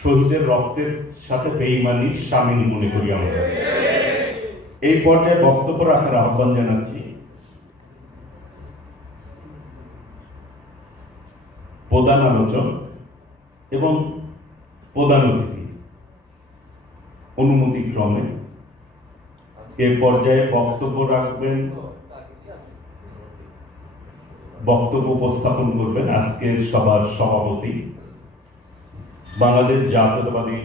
শহীদের রক্তের সাথে বেইমানি সামিল মনে করি আমরা। এই পর্যায়ে বক্তব্য রাখার আহ্বান জানাচ্ছি। প্রধান আলোচক এবং প্রধান অতিথি অনুমতি ক্রমে এ পর্যায়ে বক্তব্য রাখবেন, বক্তব্য উপস্থাপন করবেন আজকের সভার সভাপতি। বাংলাদেশ জাতীয়তাবাদী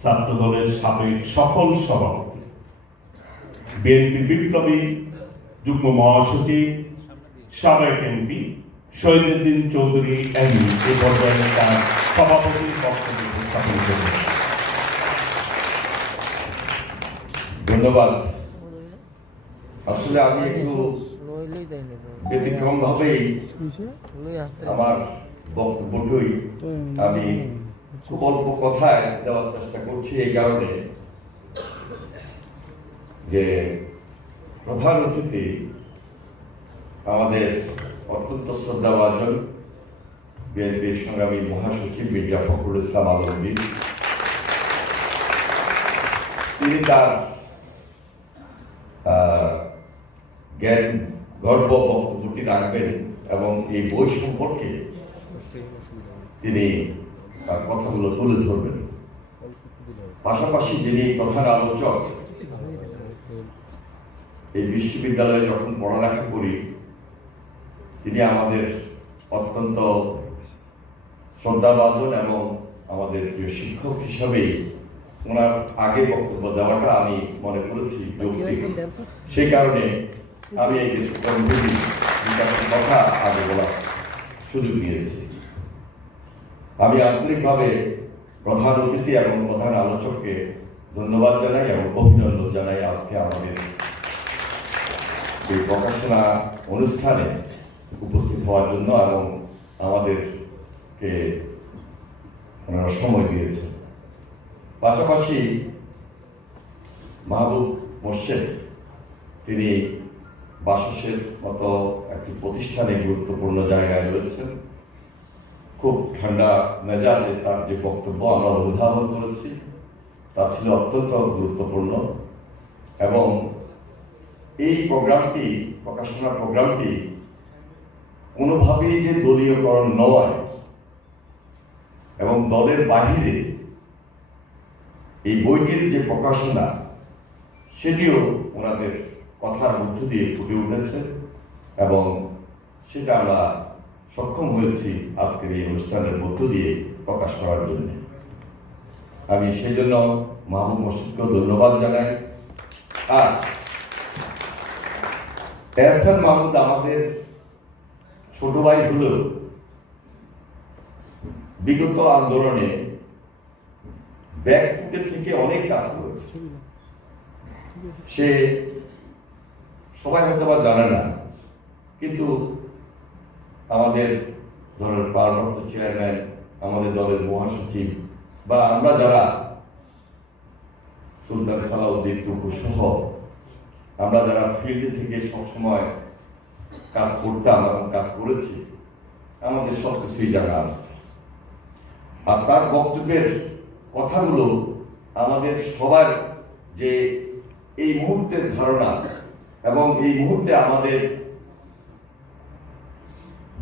ছাত্র দলের সাবেক সফল সভাপতি বিএনপি বিপ্লবী যুগ্ম মহাসচিব সাবেক এমপি শহীদুদ্দিন চৌধুরী এমনি এ পর্যায়ে তার সভাপতির বক্তব্য উপস্থাপন করবেন ধন্যবাদ। আসলে আমি একটু ব্যতিক্রম ভাবেই আমার বক্তব্যটই আমি খুব অল্প কথায় দেওয়ার চেষ্টা করছি এই কারণে যে প্রধান অতিথি আমাদের অত্যন্ত শ্রদ্ধাভাজন বিএনপির সংগ্রামী মহাসচিব মির্জা ফখরুল ইসলাম আলমগীর। তিনি তার জ্ঞান, গর্ব, বক্তব্যটি রাখবেন এবং এই বই সম্পর্কে তিনি তার কথাগুলো তুলে ধরবেন। পাশাপাশি যিনি প্রধান আলোচক, এই বিশ্ববিদ্যালয়ে যখন পড়ালেখা করি, তিনি আমাদের অত্যন্ত শ্রদ্ধাভাজন এবং আমাদের প্রিয় শিক্ষক হিসাবেই ওনার আগে বক্তব্য দেওয়াটা আমি মনে করেছি যৌক্তিক। সেই কারণে আমি এই কথা আগে বলার সুযোগ নিয়েছি আমি আন্তরিকভাবে প্রধান অতিথি এবং প্রধান আলোচককে ধন্যবাদ জানাই এবং অভিনন্দন জানাই আজকে আমাদের এই প্রকাশনা অনুষ্ঠানে উপস্থিত হওয়ার জন্য এবং আমাদেরকে ওনারা সময় দিয়েছেন। পাশাপাশি মাহবুব মোর্শেদ, তিনি বাসসের মতো একটি প্রতিষ্ঠানে গুরুত্বপূর্ণ জায়গায় রয়েছেন। খুব ঠান্ডা মেজাজে তার যে বক্তব্য আমরা অনুধাবন করেছি, তা ছিল অত্যন্ত গুরুত্বপূর্ণ এবং এই প্রোগ্রামটি প্রকাশনা প্রোগ্রামটি কোনোভাবেই যে দলীয়করণ নয় এবং দলের বাহিরে এই বইটির যে প্রকাশনা, সেটিও ওনাদের কথার মধ্য দিয়ে ফুটে উঠেছে এবং সেটা আমরা সক্ষম হয়েছি আজকের এই অনুষ্ঠানের মধ্য দিয়ে প্রকাশ করার জন্য। আমি সেই জন্য মাহবুব মসজিদকেও ধন্যবাদ জানাই। আর এহসান মাহমুদ আমাদের ছোট ভাই হলেও বিগত আন্দোলনে ব্যাকফুটে থেকে অনেক কাজ করেছে। সে সবাই হয়তো জানে না, কিন্তু আমাদের দলের ভারপ্রাপ্ত চেয়ারম্যান আমাদের দলের মহাসচিব, বা আমরা যারা সুলতান সালাউদ্দিন টুকু সহ, আমরা যারা ফিল্ড থেকে সবসময় কাজ করতাম এবং কাজ করেছি, আমাদের সব কিছুই জানা আছে। আর তার বক্তব্যের কথাগুলো আমাদের সবার যে এই মুহূর্তের ধারণা এবং এই মুহূর্তে আমাদের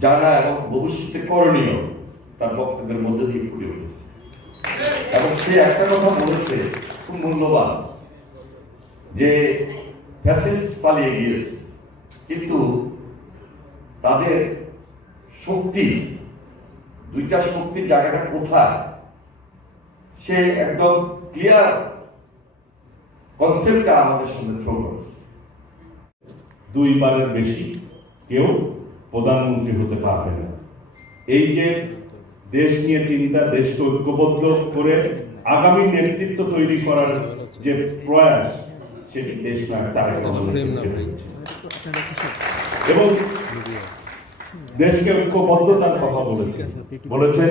জানা এবং ভবিষ্যতে করণীয়, তার বক্তব্যের মধ্যে দিয়ে ফুটে উঠেছে। এবং সে একটা কথা বলেছে, খুব মূল্যবান, যে ফ্যাসিস্ট পালিয়ে গিয়েছে। কিন্তু তাদের শক্তি, দুইটা শক্তির জায়গাটা কোথায়, সে একদম ক্লিয়ার কনসেপ্টটা আমাদের সামনে থ্রো করেছে। দুইবারের বেশি কেউ প্রধানমন্ত্রী হতে পারবে না। এই যে দেশ নিয়ে চিন্তা দেশকে ঐক্যবদ্ধ করে আগামী নেতৃত্ব তৈরি করার যে প্রয়াস সেটি দেশ। এবং দেশকে ঐক্যবদ্ধতার কথা বলেছেন। বলেছেন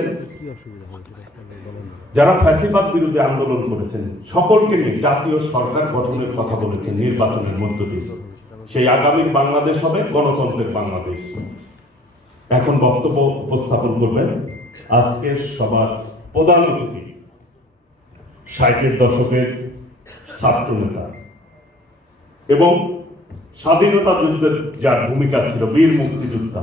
যারা ফ্যাসিবাদ বিরুদ্ধে আন্দোলন করেছেন সকলকে নিয়ে জাতীয় সরকার গঠনের কথা বলেছেন নির্বাচনের মধ্য দিয়ে। সেই আগামী বাংলাদেশ হবে গণতন্ত্রের বাংলাদেশ। এখন বক্তব্য উপস্থাপন করবেন আজকের সবার প্রধান অতিথি, ষাটের দশকের ছাত্র নেতা এবং স্বাধীনতা যুদ্ধের যার ভূমিকা ছিল বীর মুক্তিযোদ্ধা,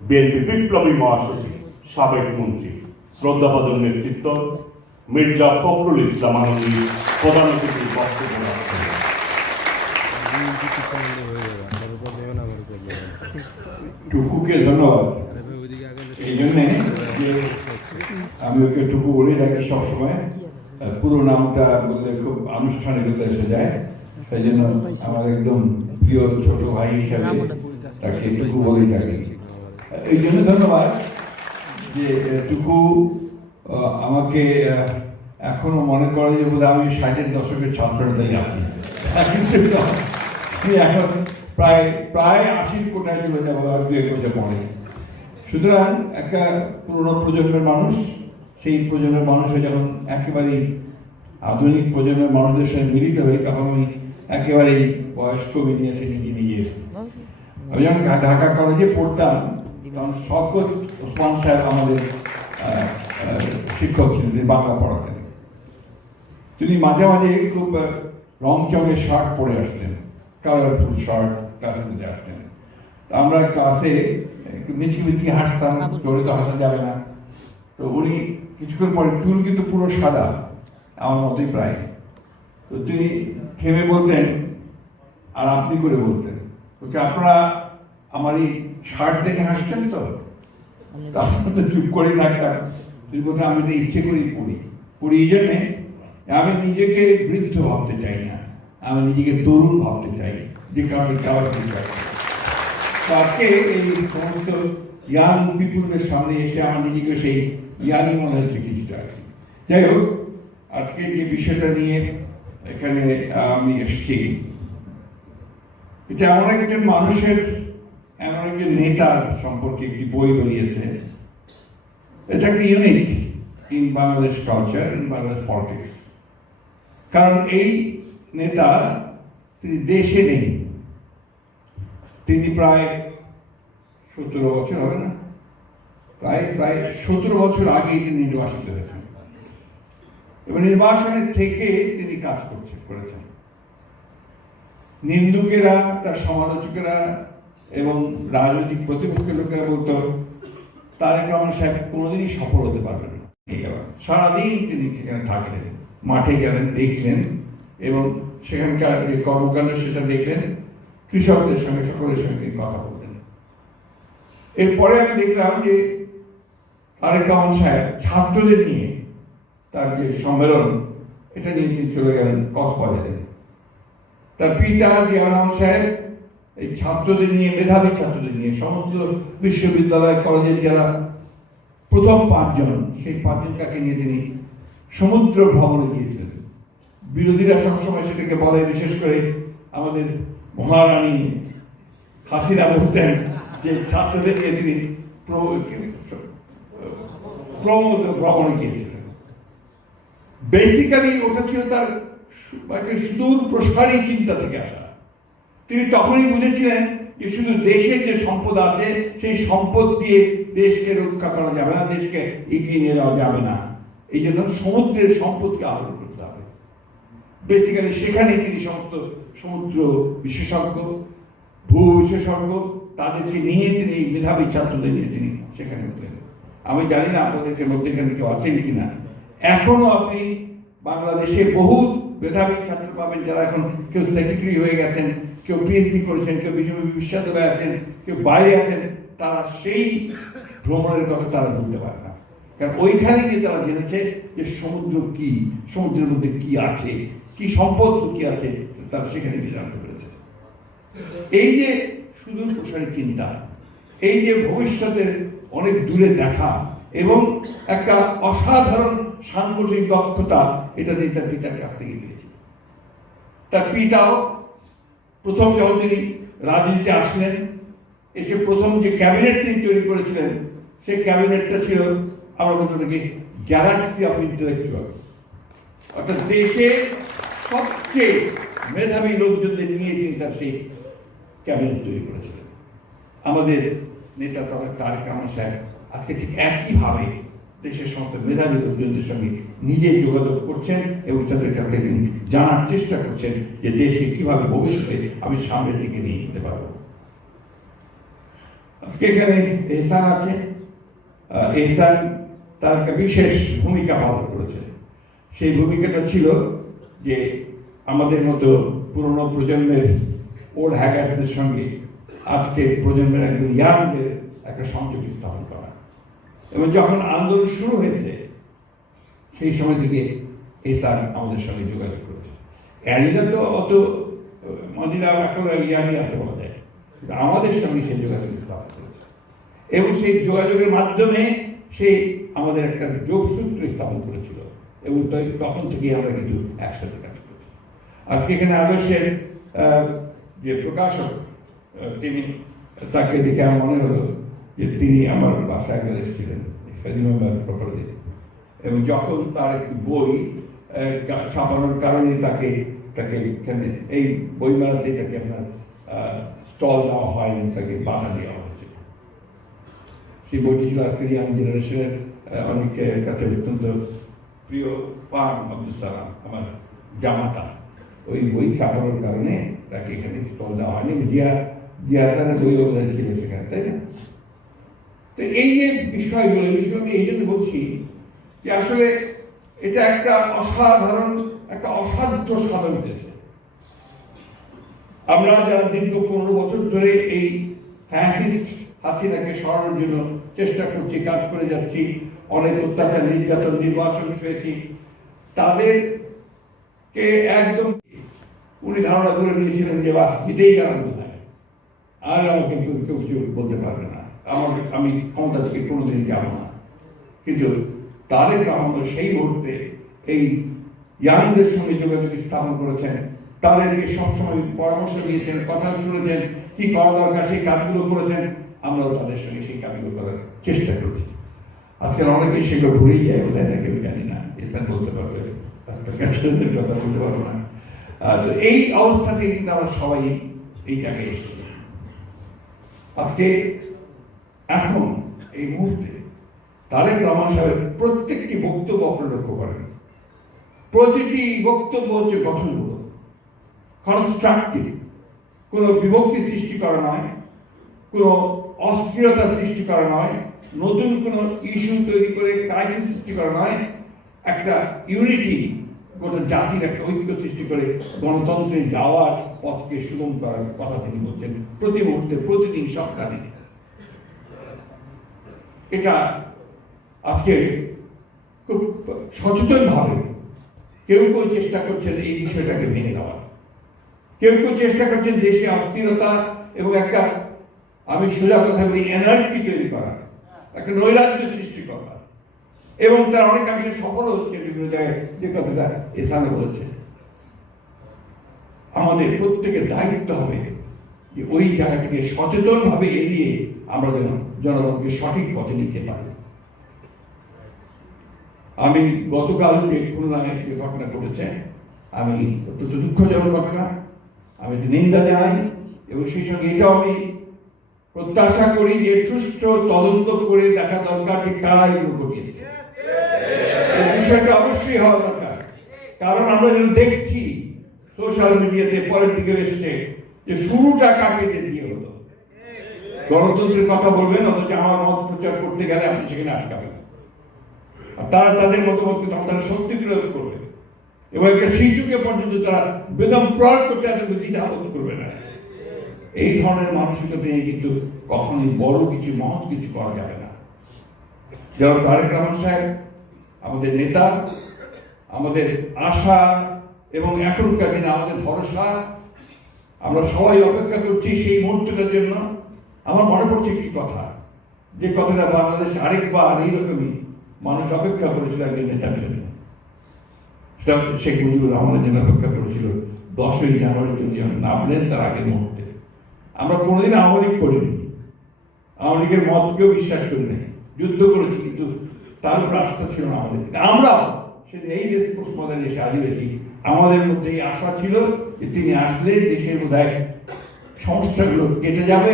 বিএনপি বিপ্লবী মহাসচিব, সাবেক মন্ত্রী, শ্রদ্ধাভাজন নেতৃত্ব, মির্জা ফখরুল ইসলাম আনন্দী প্রধান অতিথির বক্তব্য টুকুকে ধন্যবাদ। এই জন্যে আমি ওকে টুকু সবসময় পুরো নামটা বললে খুব আনুষ্ঠানিকতা এসে যায়। সেই জন্য আমার একদম প্রিয় ছোট ভাই হিসাবে তাকে টুকু বলেই ডাকি। এই জন্য ধন্যবাদ যে টুকু আমাকে এখনও মনে করে যে বোধহয় আমি ষাটের দশকের ছাত্রটাই আছি। কিন্তু না, আমি এখন প্রায় প্রায় আশির কোটায় চলে যাব আর দু এক বছর পরে। সুতরাং একটা পুরনো প্রজন্মের মানুষ সেই প্রজন্মের মানুষে যখন একেবারেই আধুনিক প্রজন্মের মানুষদের সঙ্গে মিলিত হই তখন আমি একেবারেই বয়স্ক বেরিয়ে এসে নিজে নিজে আমি যখন ঢাকা কলেজে পড়তাম তখন শকত ওসমান সাহেব আমাদের শিক্ষক ছিলেন তিনি বাংলা পড়াতেন। তিনি মাঝে মাঝে খুব আহ, রং চঙের শার্ট পরে আসতেন। কালারফুল শার্ট ক্লাসের মধ্যে আসতেন আমরা ক্লাসে মিচকি মিচকি হাসতাম জোরে তো হাসা যাবে না। তো উনি কিছুক্ষণ পরে, চুল কিন্তু পুরো সাদা, আমার মতোই প্রায়। তো তিনি থেমে বলতেন, আর আপনি করে বলতেন। বলছে, আপনারা আমার এই শার্ট দেখে হাসছেন তো? তখন তো চুপ করেই থাকতাম। তিনি বলতেন, আমি তো ইচ্ছে করেই পড়ি। পড়ি এই জন্যে, আমি নিজেকে বৃদ্ধ ভাবতে চাই না। আমি নিজেকে তরুণ ভাবতে চাই, যে কারণে কারও তো আজকে এই সমস্ত ইয়াং পিপুলদের সামনে এসে আমার নিজেকে সেই ইয়াংই মনে হচ্ছে কিছুটা। যাই হোক, আজকে যে বিষয়টা নিয়ে এখানে আমি এসেছি, এটা এমন একজন মানুষের, এমন একজন নেতার সম্পর্কে একটি বই বেরিয়েছে। এটা একটা unique in Bangladesh culture in Bangladesh politics কারণ এই নেতা তিনি দেশে নেই। তিনি প্রায় সতেরো বছর হবে না? প্রায় প্রায় সতেরো বছর আগেই তিনি নির্বাচিত হয়েছেন। এবং নির্বাচনের থেকে তিনি কাজ করছে, করেছেন। নিন্দুকেরা, তার সমালোচকেরা এবং রাজনৈতিক প্রতিপক্ষের লোকেরা বলতো, তারেক রহমান সাহেব কোনোদিনই সফল হতে পারবেন না। সারাদিন তিনি সেখানে থাকলেন, মাঠে গেলেন, দেখলেন এবং সেখানকার যে কর্মকাণ্ড সেটা দেখলেন কৃষকদের সঙ্গে, সকলের সঙ্গে কথা বললেন। এরপরে আমি দেখলাম যে তারেক রহমান সাহেব ছাত্রদের নিয়ে তার যে সম্মেলন, এটা নিয়ে তিনি চলে গেলেন কক্সবাজারে। তার পিতা জিয়া রহমান সাহেব এই ছাত্রদের নিয়ে, মেধাবী ছাত্রদের নিয়ে, সমস্ত বিশ্ববিদ্যালয়, কলেজের যারা প্রথম পাঁচজন, সেই পাঁচজনটাকে নিয়ে তিনি সমুদ্র ভ্রমণে গিয়েছিলেন। বিরোধীরা সবসময় সেটাকে বলে, বিশেষ করে আমাদের মহারানী হাসিনা বলতেন যে ছাত্রদেরকে তিনি প্রমোদ ভ্রমণে গিয়েছিলেন। বেসিক্যালি ওটা ছিল তার সু- সুদূর প্রসারী চিন্তা থেকে আসা। তিনি তখনই বুঝেছিলেন যে শুধু দেশের যে সম্পদ আছে, সেই সম্পদ দিয়ে দেশকে রক্ষা করা যাবে না, দেশকে এগিয়ে নিয়ে যাওয়া যাবে না। এই জন্য সমুদ্রের সম্পদকে আহরণ বেসিক্যালি সেখানেই তিনি সমস্ত সমুদ্র বিশেষজ্ঞ, ভূ বিশেষজ্ঞ তাদেরকে নিয়ে তিনি এই মেধাবী ছাত্রদের নিয়ে তিনি সেখানে হতেন আমি জানি না আপনাদেরকে মধ্যেখানে কেউ আছেন কিনা। এখনও আপনি বাংলাদেশে বহু মেধাবী ছাত্র পাবেন যারা এখন কেউ সেক্রেটারি হয়ে গেছেন, কেউ পিএইচডি করেছেন, কেউ বিশ্ব বিশ্ববিদ্যালয়ে আছেন, কেউ বাইরে আছেন, তারা সেই ভ্রমণের কথা তারা বলতে পারে না। কারণ ওইখানে গিয়ে তারা জেনেছে যে সমুদ্র কি, সমুদ্রের মধ্যে কি আছে কি সম্পদ কি আছে তার সেখানে গিয়ে জানতে পেরেছে এই যে সুদূর প্রসারী চিন্তা, এই যে ভবিষ্যতের অনেক দূরে দেখা এবং একটা অসাধারণ সাংগঠনিক দক্ষতা, এটা তিনি তার পিতার কাছ থেকে পেয়েছে। তার পিতাও প্রথম যখন তিনি রাজনীতিতে আসলেন, এসে প্রথম যে ক্যাবিনেট তিনি তৈরি করেছিলেন, সেই ক্যাবিনেটটা ছিল আমরা বলতে পারি গ্যালাক্সি অফ ইন্টেলেকচুয়ালস অর্থাৎ দেশে সবচেয়ে মেধাবী লোকজনদের নিয়ে তিনি তার সেই ক্যাবিনেট তৈরি করেছিলেন। আমাদের নেতা তথা তারেক রহমান সাহেব আজকে ঠিক একইভাবে দেশের সমস্ত মেধাবী লোকজনদের সঙ্গে নিজে যোগাযোগ করছেন এবং তাদের কাছে তিনি জানার চেষ্টা করছেন যে দেশকে কীভাবে ভবিষ্যতে আমি সামনের দিকে নিয়ে যেতে পারব। আজকে এখানে এহসান আছে। এহসান তার বিশেষ ভূমিকা পালন করেছে। সেই ভূমিকাটা ছিল যে আমাদের মতো পুরনো প্রজন্মের ওল্ড হ্যাকারদের সঙ্গে আজকে প্রজন্মের একজন ইয়াংদের একটা সংযোগ স্থাপন করা। এবং যখন আন্দোলন শুরু হয়েছে, সেই সময় থেকে এই স্যার আমাদের সঙ্গে যোগাযোগ করেছে। অ্যানিলা তো অত, মদিনা এখন ইয়ানি আছে বলা যায়। আমাদের সঙ্গে সেই যোগাযোগ স্থাপন করেছে। এবং সেই যোগাযোগের মাধ্যমে সে আমাদের একটা যোগসূত্র স্থাপন করেছিল। এবং তখন থেকে আমরা কিন্তু একসাথে আজকে এখানে আদর্শের যে প্রকাশক তিনি, তাকে দেখে আমার মনে হলো যে তিনি আমার বাসায় একবার এসেছিলেন প্রপারলি এবং যখন তার একটি বই ছাপানোর কারণে তাকে তাকে এখানে, এই বইমেলাতে তাকে আপনার স্টল দেওয়া হয়নি তাকে বাধা দেওয়া হয়েছে। সেই বইটি ছিল আজকের ইয়াং জেনারেশনের অনেকের কাছে অত্যন্ত প্রিয়, পান আব্দুল সালাম, আমার জামাতা। ওই বই ছাপানোর কারণে তাকে এখানে স্টল দেওয়া হয়নি। জিয়া জিয়া বই বোধহয় ছিল সেখানে, তাই না? তো এই যে বিষয়গুলো, এই বিষয়গুলো আমি এই জন্য বলছি যে আসলে এটা একটা অসাধারণ, একটা অসাধ্য সাধন হয়েছে। আমরা যারা দীর্ঘ পনেরো বছর ধরে এই ফ্যাসিস্ট হাসিনাকে সরানোর জন্য চেষ্টা করছি, কাজ করে যাচ্ছি, অনেক অত্যাচার, নির্যাতন, নির্বাসন হয়েছি তাদেরকে একদম উনি ধারণা করে নিয়েছিলেন যে, বাহ জিতেই গেলাম বোধহয় আর আমাকে কেউ কেউ কিছু বলতে পারবে না। আমার, আমি ক্ষমতা থেকে কোনোদিন যাব না। কিন্তু তারেক রহমান সেই মুহূর্তে এই ইয়াংদের সঙ্গে যোগাযোগ স্থাপন করেছেন। তাদেরকে সবসময় পরামর্শ দিয়েছেন, কথা শুনেছেন, কি করা দরকার, সেই কাজগুলো করেছেন। আমরাও তাদের সঙ্গে সেই কাজগুলো করার চেষ্টা করছি। আজকাল অনেকেই সেগুলো ভুলেই যায়, বোধহয় না কেউ জানি না। এটা বলতে পারবে কথা বলতে পারব না। তো এই অবস্থা থেকে কিন্তু আমরা সবাই এই জায়গায় এসেছি। আজকে এখন এই মুহূর্তে তারেক রহমান সাহেবের প্রত্যেকটি বক্তব্য আপনারা লক্ষ্য করেন। প্রতিটি বক্তব্য হচ্ছে গঠনমূলক কনস্ট্রাকটিভ কোনো বিভক্তি সৃষ্টি করা নয়, কোনো অস্থিরতা সৃষ্টি করা নয়, নতুন কোনো ইস্যু তৈরি করে ক্রাইসিস সৃষ্টি করা নয়, একটা ইউনিটি গোটা জাতির একটা ঐক্য সৃষ্টি করে গণতন্ত্রে যাওয়ার পথকে সুগম করার কথা তিনি বলছেন প্রতি মুহূর্তে, প্রতিদিন সপ্তাহে এটা আজকে খুব সচেতন ভাবে কেউ কেউ চেষ্টা করছেন এই বিষয়টাকে ভেঙে দেওয়ার। কেউ কেউ চেষ্টা করছেন দেশে অস্থিরতা এবং একটা, আমি সোজা কথা বলি এনার্জি তৈরি করা, একটা নৈরাজ্য সৃষ্টি করা। এবং তার অনেকাংশে সফল হচ্ছে। বিভিন্ন জায়গায় যে কথাটা এসানে বলেছে। আমাদের প্রত্যেকের দায়িত্ব হবে যে ওই জায়গাটিকে সচেতন ভাবে এড়িয়ে আমরা যেন জনগণকে সঠিক পথে নিতে পারি। আমি গতকাল যে খুলনায় যে ঘটনা ঘটেছে, আমি অত্যন্ত দুঃখজনক ঘটনা, আমি নিন্দা জানাই, এবং সেই সঙ্গে এটাও আমি প্রত্যাশা করি যে সুষ্ঠু তদন্ত করে দেখা দরকার যে কারা এগুলো বিষয়টা অবশ্যই হওয়া দরকার। কারণ আমরা যেন দেখছি সোশ্যাল মিডিয়াতে পরের দিকে এসছে যে শুরুটা কাকে দিয়ে হলো? গণতন্ত্রের কথা বলবেন, অথচ আমার মত প্রচার করতে গেলে আপনি সেখানে আটকাবেন। আর তারা তাদের মতামতকে তখন সত্যি প্রয়োগ করবে এবং একটা শিশুকে পর্যন্ত তারা বেদম প্রয়োগ করতে তাদেরকে দ্বিধাবোধ করবে না। এই ধরনের মানসিকতা নিয়ে কিন্তু কখনোই বড় কিছু, মহৎ কিছু করা যাবে না। যেমন তারেক রহমান সাহেব আমাদের নেতা, আমাদের আশা এবং এখনকার দিনে আমাদের ভরসা। আমরা সবাই অপেক্ষা করছি সেই মুহূর্তটার জন্য। আমার মনে পড়ছে একটি কথা। যে কথাটা বাংলাদেশ আরেকবার এইরকমই মানুষ অপেক্ষা করেছিল একজন নেতার জন্য। সেটা শেখ মুজিবুর রহমানের জন্য অপেক্ষা করেছিল দশই জানুয়ারির জন্য নামলেন তার আগের মুহূর্তে। আমরা কোনোদিন আওয়ামী লীগ করিনি। আওয়ামী লীগের মতকেও বিশ্বাস করি নাই। যুদ্ধ করেছি কিন্তু তার রাস্তা ছিল না আমাদের আমরাও সেদিন এই দেশ প্রশ্নদানে এসে হাজিরেছি আমাদের মধ্যে এই আশা ছিল যে তিনি আসলে দেশের বোধহয় সমস্যাগুলো কেটে যাবে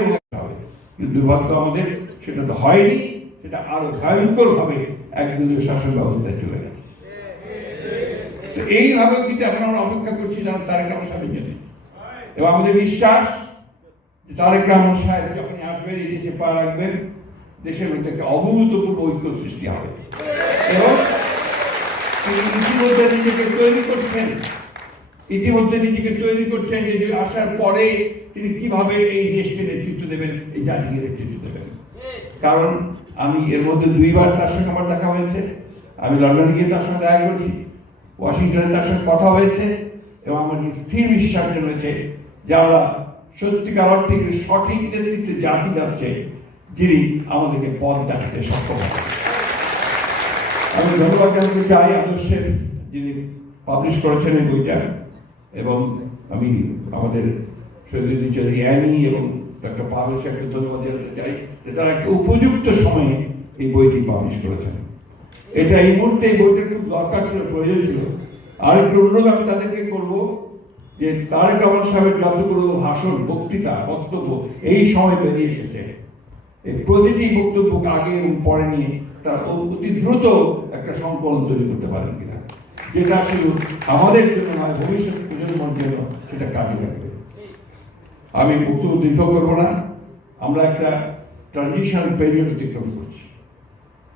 কিন্তু দুর্ভাগ্য আমাদের, সেটা তো হয়নি, সেটা আরও ভয়ঙ্কর ভাবে একদলীয় শাসন ব্যবস্থায় চলে গেছে। তো এইভাবে কিন্তু এখন আমরা অপেক্ষা করছি যেন তারেক রহমান সাহেবের জন্য। এবং আমাদের বিশ্বাস তারেক রহমান সাহেব যখন আসবেন, এই দেশে পা রাখবেন দেশের মধ্যে একটা অভূতপূর্ব ঐক্য সৃষ্টি হবে। এবং তিনি ইতিমধ্যে নিজেকে তৈরি করছেন। ইতিমধ্যে নিজেকে তৈরি করছেন যে আসার পরে তিনি কীভাবে এই দেশকে নেতৃত্ব দেবেন, এই জাতিকে নেতৃত্ব দেবেন। কারণ আমি এর মধ্যে দুইবার তার সঙ্গে আমার দেখা হয়েছে। আমি লন্ডনে গিয়ে তার সঙ্গে দেখা করেছি, ওয়াশিংটনে তার সঙ্গে কথা হয়েছে, এবং আমার স্থির বিশ্বাস রয়েছে যারা সত্যিকার অর্থে সঠিক নেতৃত্বে জাতি যাচ্ছে যিনি আমাদেরকে পথ দেখাতে সক্ষম। আমি ধন্যবাদ জানাতে চাই আদর্শের যিনি পাবলিশ করেছেন এই বইটা, এবং আমি আমাদের শহীদুদ্দিন চৌধুরী অ্যানি এবং ডক্টর পাবলিশ সাহেবকে ধন্যবাদ জানাতে চাই যে তারা একটা উপযুক্ত সময়ে এই বইটি পাবলিশ করেছেন। এটা এই মুহূর্তে এই বইটা খুব দরকার ছিল, প্রয়োজন ছিল। আর একটু অনুরোধ আমি তাদেরকে করব যে তারেক রহমান সাহেবের যতগুলো ভাষণ, বক্তৃতা, বক্তব্য এই সময় বেরিয়ে এসেছে এই প্রতিটি বক্তব্যকে আগে এবং পরে নিয়ে তারা অতি দ্রুত একটা সংকলন তৈরি করতে পারেন কিনা। যেটা শুধু আমাদের জন্য নয়, ভবিষ্যৎ প্রজন্মের জন্য সেটা কাজে লাগবে। আমি বক্তব্য দীর্ঘ করব না। আমরা একটা ট্রানজিশন পিরিয়ড অতিক্রম করছি।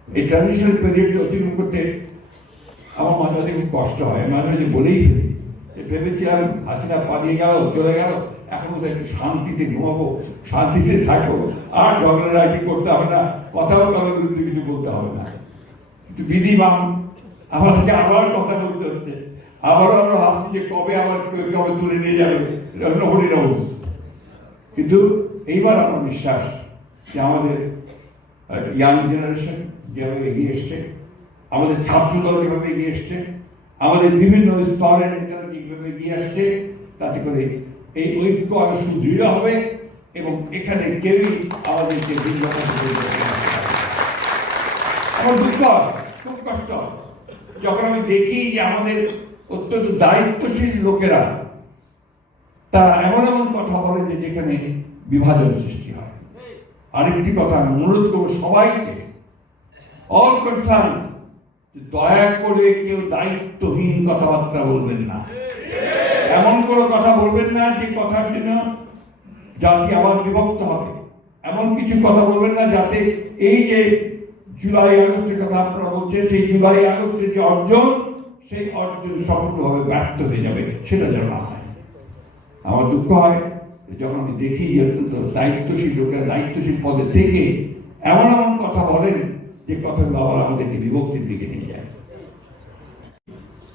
এই ট্রানজিশন পিরিয়ড অতিক্রম করতে আমার মাঝে মাঝে খুব কষ্ট হয়। মাঝে মাঝে বলেই ফেলি যে ভেবেছিলাম হাসিনা পালিয়ে গেল, চলে গেল। এখন বোধহয় শান্তিতে ঘুমাবো, শান্তিতে থাকব। আর ঝগড়াঝাটি করতে হবে না, কথাও কারোর বিরুদ্ধে কিছু বলতে হবে না। কিন্তু বিধি বাম আমাদেরকে আবার কথা বলতে হচ্ছে। আবারও আমরা ভাবছি যে কবে আবার কবে তুলে নিয়ে যাবে হরিরাম কিন্তু এইবার আমার বিশ্বাস যে আমাদের ইয়াং জেনারেশন যেভাবে এগিয়ে এসছে, আমাদের ছাত্র দল যেভাবে এগিয়ে এসছে, আমাদের বিভিন্ন স্তরের নেতারা যেভাবে এগিয়ে আসছে, তাতে করে এই ঐক্য আরও সুদৃঢ় হবে এবং এখানে কেউই আমাদেরকে। আমার দুঃখ, খুব কষ্ট। যখন আমি দেখি যে আমাদের অত্যন্ত দায়িত্বশীল লোকেরা, তারা এমন এমন কথা বলে যে যেখানে বিভাজন সৃষ্টি হয়। আরেকটি কথা আমি অনুরোধ করব সবাইকে অল কনসার্ন দয়া করে কেউ দায়িত্বহীন কথাবার্তা বলবেন না। এমন কোনো কথা বলবেন না যে কথার জন্য জাতি আবার বিভক্ত হবে। এমন কিছু কথা বলবেন না যাতে এই যে জুলাই আগস্টের কথা আপনারা বলছেন, সেই জুলাই আগস্টের যে অর্জন, সেই অর্জন সম্পূর্ণভাবে ব্যর্থ হয়ে যাবে, সেটা যেন না হয়। আমার দুঃখ হয় যখন আমি দেখি অত্যন্ত দায়িত্বশীল লোকেরা দায়িত্বশীল পদে থেকে এমন এমন কথা বলেন যে কথাগুলো আবার আমাদেরকে বিভক্তির দিকে নিয়ে যায়।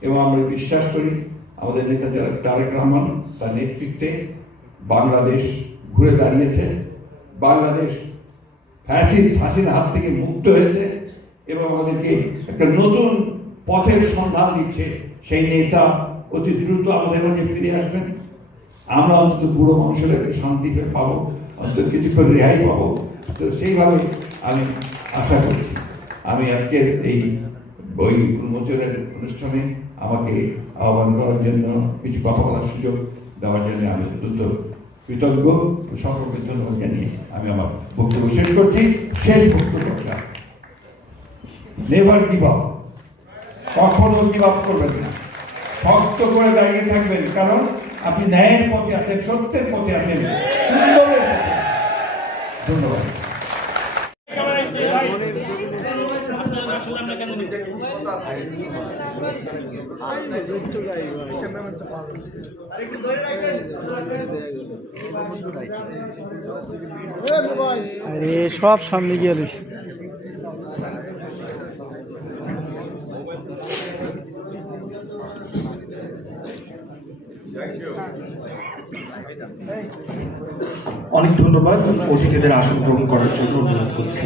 এবং আমরা বিশ্বাস করি আমাদের নেতা তারেক রহমান তার নেতৃত্বে বাংলাদেশ ঘুরে দাঁড়িয়েছে, বাংলাদেশ ফ্যাসিস্ট হাসিনা হাত থেকে মুক্ত হয়েছে এবং আমাদেরকে একটা নতুন পথের সন্ধান দিচ্ছে সেই নেতা অতি দ্রুত আমাদের মধ্যে ফিরে আসবেন। আমরা অন্তত বুড়ো মানুষের শান্তি পাবো, অন্তত কিছুক্ষণ রেহাই পাবো। তো সেইভাবে আমি আশা করছি। আমি আজকের এই বই উন্মোচনের অনুষ্ঠানে আমাকে আহ্বান করার জন্য কিছু কথা বলার সুযোগ দেওয়ার জন্য আমি অত্যন্ত কৃতজ্ঞ সকলকে ধন্যবাদ জানিয়ে আমি আমার বক্তব্য শেষ করছি। শেষ বক্তব্যটা নেভার গিভ আপ। কখনো গিভ আপ করবেন না। শক্ত করে দাঁড়িয়ে থাকবেন, কারণ আপনি ন্যায়ের পথে আছেন, সত্যের পথে আছেন পথে আছেন। আরে সব সামনে গিয়ে রয়েছে অনেক ধন্যবাদ অতিথিদের আসন গ্রহণ করার জন্য অনুরোধ করছি।